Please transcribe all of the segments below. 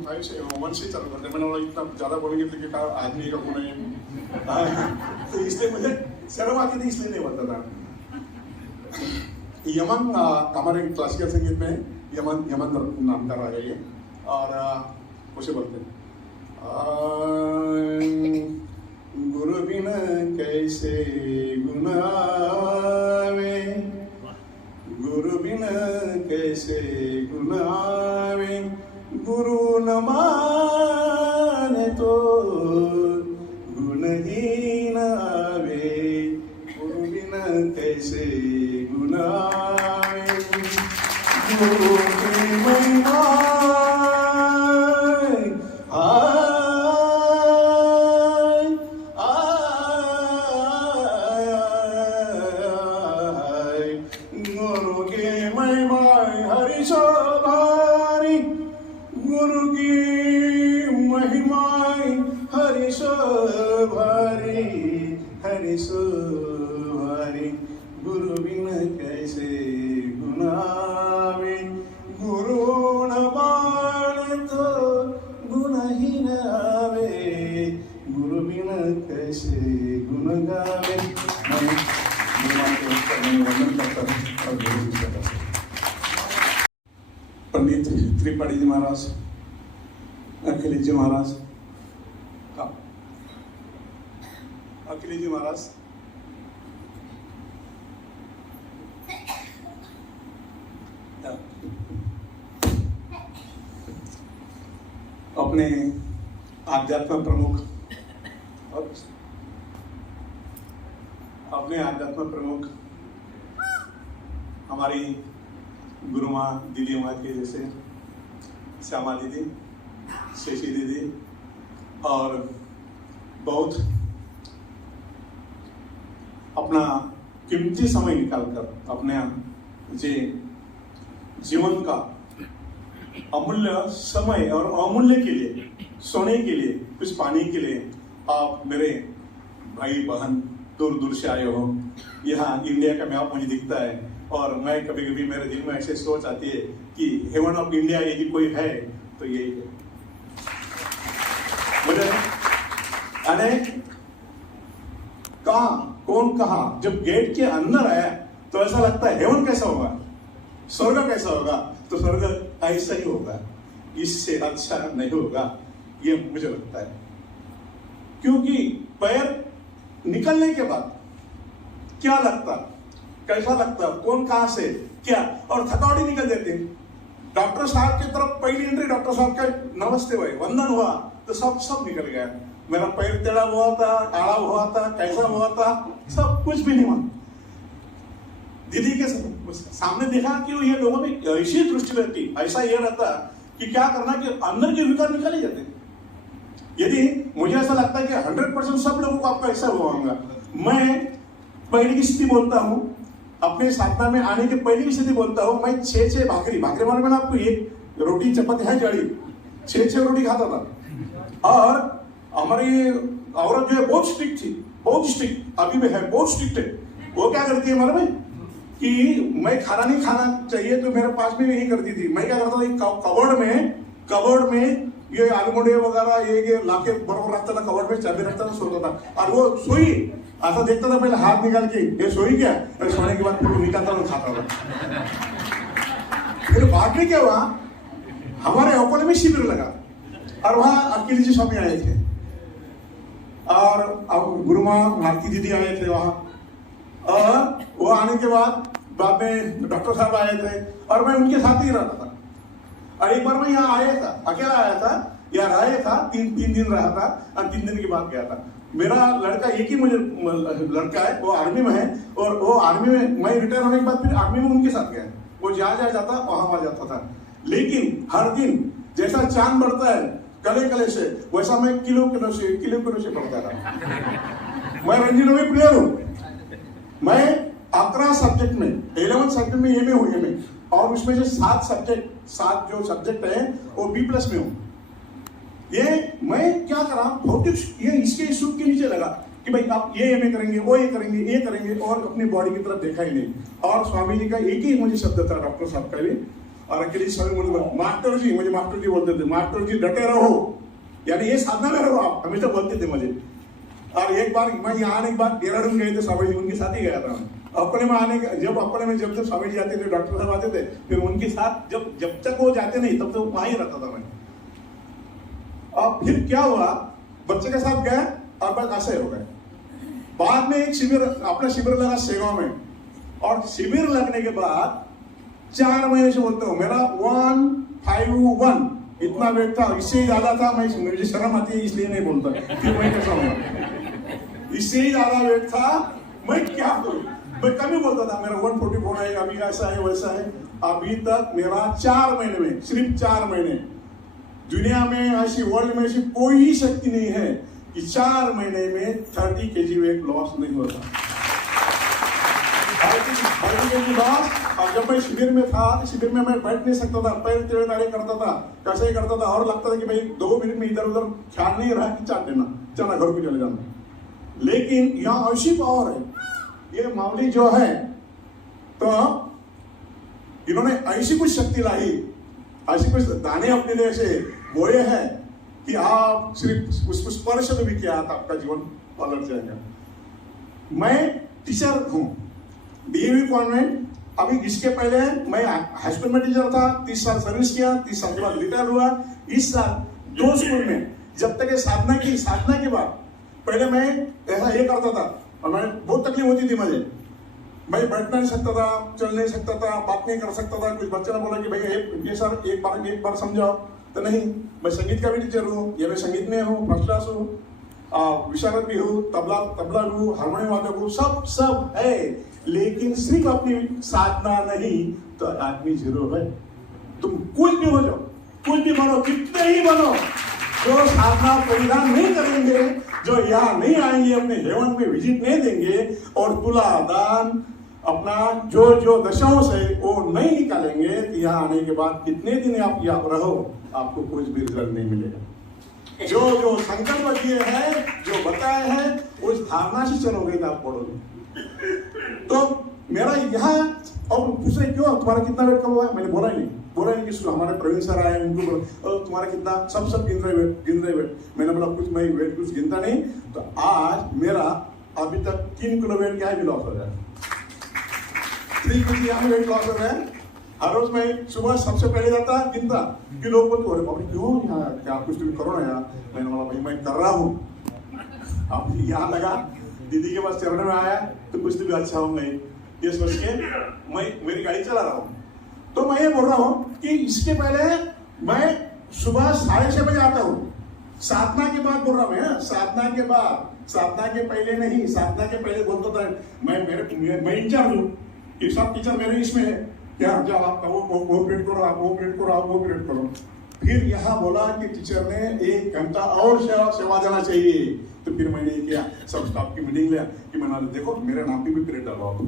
5 से 1 से चालू करते हैं। मैंने बोला इतना ज़्यादा बोलेंगे तो क्या आदमी का गुण है, तो इसलिए मुझे शर्म आती थी, इसलिए नहीं बोलता था। यमन हमारे क्लासिकल संगीत में यमन यमन नाम का राग है ये, और उसे बोलते हैं गुरु बिना कैसे गुण आवे, गुरु बिना कैसे गुण आवे, गुरु न माने तो गुणहीन आवे, गुरु बिना कैसे गुण आवे, गुरु की महिमा हरि, गुरु बिन कैसे गुण आवे, गुरु न माने तो गुणहीन आवे, गुरु बिन कैसे गुण गावे। पंडित त्रिपाठी जी महाराज, अखिलेश जी महाराज, अखिलेश जी महाराज अपने आध्यात्म प्रमुख और अपने आध्यात्म प्रमुख हमारी गुरु माँ दीदी माँ के जैसे श्यामा दीदी, शशि दीदी, और बहुत अपना कीमती समय निकालकर अपने जीवन का अमूल्य समय और अमूल्य के लिए, सोने के लिए, कुछ पाने के लिए आप मेरे भाई बहन दूर दूर से आए हो। यहाँ इंडिया का मैप मुझे दिखता है, और मैं कभी कभी मेरे दिल में ऐसे सोच आती है कि हेवन ऑफ इंडिया यदि कोई है तो यही है। मुझे अनेक कौन कहा जब गेट के अंदर आया तो ऐसा लगता है हेवन कैसा होगा, स्वर्ग कैसा होगा, तो स्वर्ग ऐसा ही होगा, इससे अच्छा नहीं होगा, ये मुझे लगता है। क्योंकि पैर निकलने के बाद क्या लगता, कैसा लगता, कौन कहां से क्या, और थकावट ही निकल देते। डॉक्टर साहब की तरफ पहली एंट्री, डॉक्टर साहब का नमस्ते भाई वंदन हुआ तो सब निकल गया। मेरा पैर टेढ़ा हुआ था, आड़ा हुआ था, कैसा हुआ था, सब कुछ भी नहीं हुआ। दीदी के सामने देखा कि ये लोगों में ऐसी दृष्टि रहती, ऐसा ये रहता कि क्या करना कि अंदर के विकार निकाले जाते। यदि मुझे ऐसा लगता है कि 100% सब लोगों को आपका ऐसा हुआ होगा। मैं पहले की स्थिति बोलता हूँ, अपने साधना में आने के पहले की स्थिति बोलता हूँ। मैं 6 भाकरी वाले मैंने आपको एक रोटी चपाती है जड़ी 6 रोटी खाता था। और हमारी औरत जो है बहुत स्ट्रिक्ट थी, बहुत स्ट्रिक्ट, अभी भी है, बहुत स्ट्रिक्ट है। वो क्या करती है हमारे में कि मैं खाना नहीं खाना चाहिए तो मेरे पास में यही करती थी। मैं क्या करता था, कबर्ड में ये आलूमोड़े वगैरह ये लाके बरबर रखता था, कबर्ड में चाबी रखता था, सोता था। और वो सोई ऐसा देखता था, पहले हाथ निकाल के ये सोई क्या, सोने के बाद फिर निकालता था, खाता था। फिर बाद में क्या हुआ, हमारे अकोले में शिविर लगा और वहां अखिलेश जी स्वामी आए थे, और गुरु माँ भारती दीदी आए थे वहां। और वो आने के बाद में डॉक्टर साहब आए थे, और मैं उनके साथ ही रहता था। और एक बार मैं यहाँ आया था, अकेला आया था, यहाँ आया था, तीन दिन रहा था, और 3 दिन के बाद गया था। मेरा लड़का एक ही मुझे लड़का है, वो आर्मी में है, और वो आर्मी में, मैं रिटायर होने के बाद फिर आर्मी में उनके साथ गया। वो जहाँ जाता वहां जाता था। लेकिन हर दिन जैसा चांद बढ़ता है कले से, वैसा मैं किलो से बढ़ता था। मैं रणजी ट्रॉफी प्लेयर हूँ। मैं 11 सब्जेक्ट में, 11 सब्जेक्ट में ये में हूँ, ये में, और उसमें से 7 जो सब्जेक्ट है वो B+ में हूँ। ये मैं क्या करा, भौतिक ये इसके सूप के नीचे लगा कि भाई आप ये में करेंगे, वो ये करेंगे, और अपनी बॉडी की तरफ देखा ही नहीं। और स्वामी जी का एक ही मुझे शब्द था, डॉक्टर साहब का भी, और अकेली स्वामी बोलते मास्टर जी, मुझे मास्टर जी बोलते थे, मास्टर जी डटे रहो, यानी ये साधना में रहो आप, हमेशा बोलते थे मुझे। और एक बार मैं यहाँ आने के बाद देहरादून गए थे स्वामी जी, उनके साथ ही गया था मैं। अपने में आने जब तक स्वामी जी आते थे, डॉक्टर साहब आते थे, फिर उनके साथ जब तक वो जाते नहीं तब तक वहां ही रहता था मैं। और फिर क्या हुआ, बच्चे के साथ गए और बस ऐसे हो गए। बाद में एक शिविर, अपना शिविर लगा सेगांव में, और शिविर लगने के बाद 4 महीने से बोलते हो मेरा 151 इतना वेट था, इससे ही ज्यादा था, मैं मुझे शर्म आती है इसलिए नहीं बोलता फिर मैं कैसा हूँ, इससे ही ज्यादा वेट था, मैं क्या करूं, मैं कभी बोलता था मेरा 144 है, अभी ऐसा है वैसा है। अभी तक मेरा 4 महीने में, सिर्फ 4 महीने, दुनिया में ऐसी, वर्ल्ड में ऐसी कोई शक्ति नहीं है कि 4 महीने में 30 kg वेट लॉस नहीं होता। 30 kg लॉस। और जब मैं शिविर में था, शिविर में मैं बैठ नहीं सकता था, पैर टेढ़े दाढ़े करता था, कैसे ही करता था, और लगता था कि भाई 2 मिनट में इधर उधर ख्याल नहीं रहा कि चाट देना, चला घर को चले जाना। लेकिन यहाँ ऐसी पावर है, ये मामली जो है, तो इन्होंने ऐसी कुछ शक्ति लाई, ऐसी कुछ दाने अपने लिए से बोए हैं कि आप सिर्फ उसको स्पर्श भी किया था, आपका जीवन पलट जाएगा। मैं टीचर हूँ, डीएवी कॉन्वेंट। अभी इसके पहले मैं हाई स्कूल में टीचर था, 30 साल सर्विस किया, 30 साल के बाद रिटायर हुआ। इस साल 2 स्कूल में जब तक ये साधना के बाद, पहले मैं ऐसा ये करता था और मैं बहुत तकलीफ होती थी मुझे, मैं बैठना नहीं सकता था, चल नहीं सकता था, बात नहीं कर सकता था। कुछ बच्चे ने बोला कि भाई ये सर एक बार समझाओ, तो नहीं, मैं संगीत का भी टीचर हूँ, ये मैं संगीत में हूँ, फर्स्ट क्लास हूँ, विशारद भी हूँ, तबला भी हूँ, हारमोनियम वादक हूँ, सब है, लेकिन सिर्फ अपनी साधना नहीं तो आदमी जीरो है। तुम कुछ भी हो जाओ, कुछ भी बनो, कितने ही बनो, जो साधना परिधान नहीं करेंगे, जो यहाँ नहीं आएंगे, अपने हेवन में विजिट नहीं देंगे, और तुलादान अपना जो दशाओं से वो नहीं निकालेंगे, तो यहाँ आने के बाद कितने दिन आप यहाँ रहो, आपको कुछ भी रिजल्ट नहीं मिलेगा। जो संकल्प किए हैं, जो बताए हैं, उस धारणा से चलोगे तो आप पढ़ोगे। तो मेरा यहाँ, और पूछ रहे क्यों तुम्हारा कितना वेट कम हुआ है, मैंने बोला ही नहीं कि हमारे प्रवीण सर आए, उनको बोला तुम्हारा कितना, सब गिन रहे वेट। मैंने बोला कुछ मैं वेट कुछ गिनता नहीं। तो आज मेरा अभी तक 3 किलो वेट क्या है लॉस हो जाए, 3 किलो वेट लॉस हो गया। हर रोज मैं सुबह सबसे पहले जाता गिनता कि लोग बोलते अरे बाबा क्यों यहाँ, क्या कुछ भी करो ना यार। मैंने बोला भाई मैं कर रहा हूँ। अब यहाँ लगा दीदी के पास चरण में आया तो कुछ भी अच्छा हूँ नहीं, ये सोच के मैं मेरी गाड़ी चला रहा हूँ। तो मैं ये बोल रहा हूँ कि इसके पहले मैं सुबह 6:30 बजे आता हूँ, साधना के बाद बोल रहा हूँ मैं, साधना के बाद, साधना के पहले नहीं। साधना के पहले बोलता था मैं इंचार्ज हूँ, ये सब टीचर मेरे इसमें है, क्या जाओ आप वो पीरियड करो, आप वो पीरियड करो, आप वो पीरियड करो। फिर यहाँ बोला कि टीचर ने 1 घंटा और सेवा देना चाहिए। तो फिर मैंने ये किया, सब स्टाफ की मीटिंग लिया कि मैंने देखो मेरे नाम पे भी पीरियड डालो आप,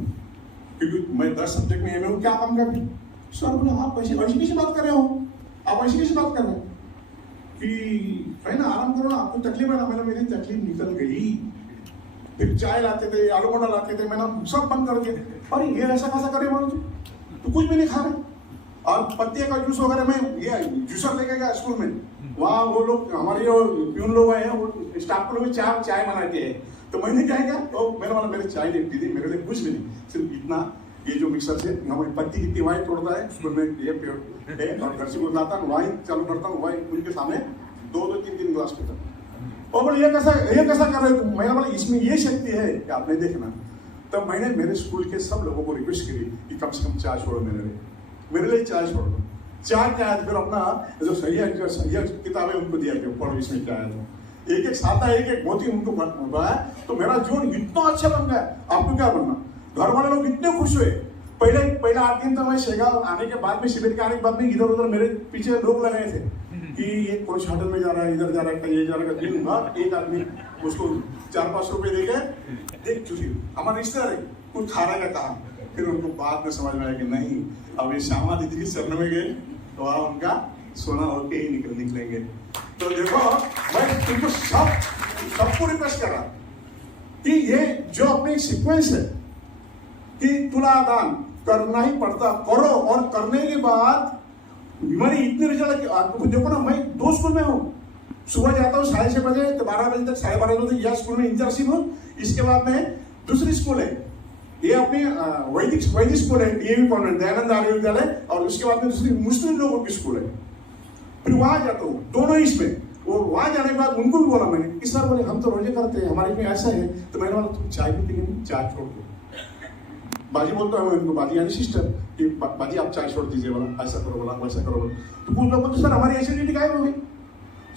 क्योंकि मैं 10 सब्जेक्ट में हूँ, क्या काम कर। सर बोले आप ऐसी कैसी बात कर रहे हो, आप ऐसी कैसी बात कर रहे हो कि है ना, आराम करो ना, आपको तकलीफ है ना। मैंने मेरी तकलीफ निकल गई। फिर चाय लाते थे, आलू मोटा लाते थे, मैंने सब बंद कर दिया। अरे ये ऐसा कैसा करे बोलो तो कुछ भी नहीं खा रहे। और पत्ते का जूस वगैरह में ये जूसर लेके गया स्कूल में, वहाँ वो लोग हमारे जो प्यून लोग हैं, वो स्टाफ को लोग चाय बनाते हैं। तो मैंने क्या किया, तो मैंने बोला मेरे चाय नहीं दीदी, मेरे लिए कुछ भी नहीं, सिर्फ इतना ये जो मिक्सर से पत्ती की वाइन तोड़ता है, उसको मैं ये पेड़ और घर से लाता हूँ, वाइन चालू करता हूँ, वाइन उनके सामने 2-3 गिलास पीता हूँ। और बोले ये कैसा कर रहे तुम। मैंने बोला इसमें ये शक्ति है कि आप नहीं देखना। तब मैंने मेरे स्कूल के सब लोगों को रिक्वेस्ट करी कि कम से कम चाय छोड़ो, मेरे लिए चाय छोड़ दो। चाय क्या है, फिर अपना जो सही किताबें उनको दिया कि पढ़ो इसमें क्या है। एक साता एक मोती उनको बनाया, तो मेरा जीवन इतना अच्छा बन गया। आपको क्या बनना, घर वाले लोग इतने खुश हुए। पहले 8 दिन तो मैं शेगांव आने के बाद में, शिविर के आने के बाद में इधर उधर मेरे पीछे लोग लगे थे कि ये कोई होटल में जा रहा है, इधर जा रहा है, ये जा रहा है। दिन भर एक आदमी उसको 4-5 रुपए देके देख चुकी हमारे रिश्तेदार कुछ खा रहा है कहा। फिर उनको बाद में समझ में आया कि नहीं, अब ये श्यामा दीदी के शरण में गए तो वहाँ उनका सोना होके ही निकलेंगे। तो देखो मैं तुमको सबको रिक्वेस्ट कर रहा कि ये जो अपनी सीक्वेंस है कि तुलादान करना ही पड़ता, करो। और करने के बाद बीमारी इतनी रिजल्ट, आपको देखो ना, मैं 2 स्कूल में हूँ। सुबह जाता हूँ 6:30 बजे तो 12 बजे तक, 12:30 बजे तक यह स्कूल में इंचार्ज हूँ। इसके बाद में दूसरी स्कूल है, ये अपने वैदिक स्कूल है, डीएवी कॉन्वेंट दयानंद आर्य विद्यालय, और उसके बाद में दूसरी मुस्लिम लोगों की स्कूल है। फिर वहां जाता हूँ, दोनों इसमें। और वहां जाने के बाद उनको भी बोला मैंने कि सर बोले हम तो रोजे करते हैं, हमारे में ऐसा है। तो मैंने बोला तुम चाय पीते नहीं, चाय छोड़ दो। बाजी बोलता हूँ उनको, बाजी यानी सिस्टर, कि बाजी आप चाय छोड़ दीजिए, बोला ऐसा करो, बोला वैसा करो। तो कुछ लोग बोलते सर हमारी एसिडिटी गायब हो गई,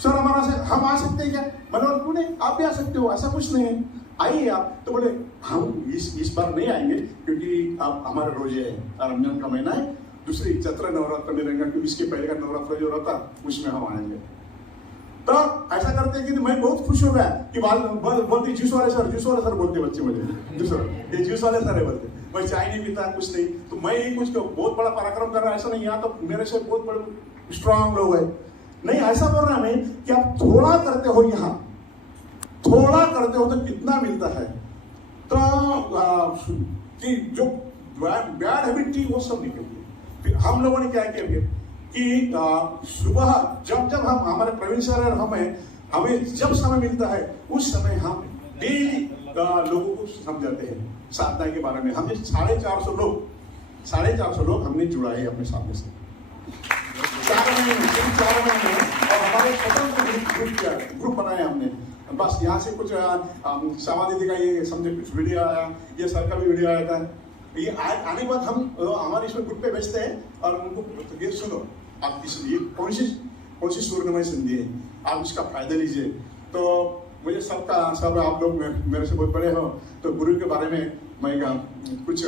सर हमारा से हम आ सकते हैं क्या? मैंने बोला क्यों नहीं, आप भी आ सकते हो, ऐसा कुछ नहीं है, आइए आप। तो बोले हम इस बार नहीं आएंगे क्योंकि आप हमारे रोजे है, रमजान का महीना है, दूसरी चैत्र नवरात्र में रहेंगे, क्योंकि इसके पहले का नवरात्र जो रहता उसमें हम आएंगे। तो ऐसा करते हैं कि मैं बहुत खुश हो गया कि बोलते जूस वाले सर बोलते बच्चे मुझे, जूस वाले सर है बोलते। मैं चाय नहीं पीता, कुछ नहीं, तो मैं ही कुछ बहुत बड़ा पराक्रम कर रहा, ऐसा नहीं। यहाँ तो मेरे से बहुत बड़े स्ट्रांग लोग है, नहीं ऐसा बोल रहा नहीं कि आप थोड़ा करते हो, यहाँ थोड़ा करते हो तो कितना मिलता है। तो कि जो बैड हैबिट थी वो सब निकल गई। फिर हम लोगों ने क्या किया कि सुबह जब हम, हमारे प्रवीण सर और हमें जब समय मिलता है उस समय हम डेली लोगों को समझाते हैं साधना के बारे में। हमने 450 लोग हमने जुड़ाए हैं अपने सामने से 4 महीने। और हमारे स्वतंत्र ग्रुप बनाए हमने। बस यहाँ से कुछ समाधि का ये समझे कुछ वीडियो आया, ये सर का भी वीडियो आया था। ये आने के बाद हम हमारे इसमें ग्रुप पे भेजते हैं और उनको ये सुनो, आप इसलिए कौन सी स्वर्णमय संधि है, आप इसका फायदा लीजिए। तो मुझे सब आप लोग मेरे से बहुत बड़े हो, तो गुरु के बारे में मैं कुछ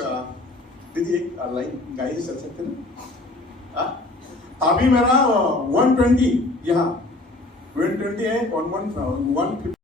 दीदी एक लाइन गाई चल सकते ना। अभी मेरा 120 यहाँ 120 है, 150